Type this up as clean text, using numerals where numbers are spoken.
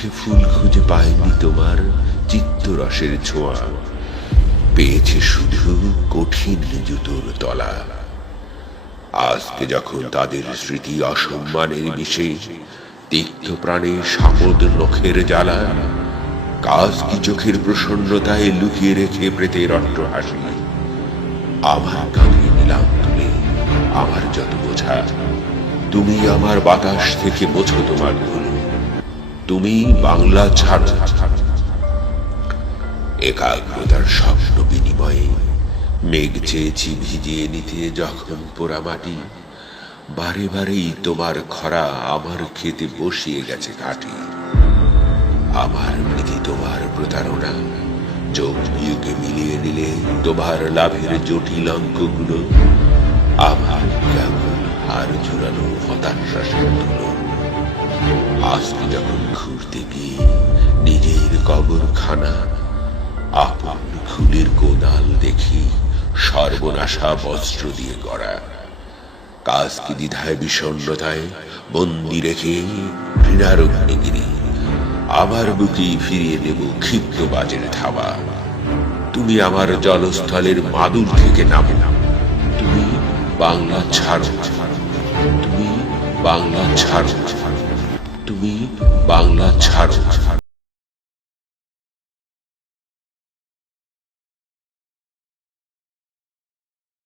সে ফুল খুঁজে পায়নি তোমার চিত্তরসের ছোঁয়া, পেয়েছে শুধু কঠিন জুতোর তলা। আজকে যখন তাদের স্মৃতি অসম্মানের মিশে, তিক্ত প্রাণে সামদ নখের জ্বালা, কাজ কি চোখের প্রসন্নতায় লুকিয়ে রেখে প্রেতের অট্ট হাসি। আমার কাঁধে নিলাম তুলে আমার যত বোঝা, তুমি আমার বাতাস থেকে মোছো তোমার ভুল। তুমি বাংলা ছাড়ো। একাগ্রতার স্বপ্ন বিনিময়ে মেঘ চেয়েছি ভিজিয়ে নিতে যখন পোড়া মাটি, বারে বারেই তোমার খরা আমার খেতে বসিয়ে গেছে কাটি। আমার নীতি তোমার প্রতারণা, যোগ বিয়োগে মিলিয়ে নিলে তোমার লাভের জটিল অঙ্কগুলো, আমার কেমন হার জোড়ানো হতাশাসের তুলো। আজকে যখন ঘুরতে গিয়ে নিজের কবরখানা, আপন ফুলের কোদাল দেখি সর্বনাশা বস্ত্র দিয়ে গড়া। কাজকে দ্বিধায় বিষণ্ণতায় বন্দি রেখে ঘৃণার অগ্নিগিরি, আমার বুকেই ফিরিয়ে দেব ক্ষিপ্ত বাজের থাবা। তুমি আমার জলস্থলের মাদুর থেকে নামো, তুমি বাংলা ছাড়ো, তুমি বাংলা ছাড়ো, তুমি বাংলা ছাড়ো।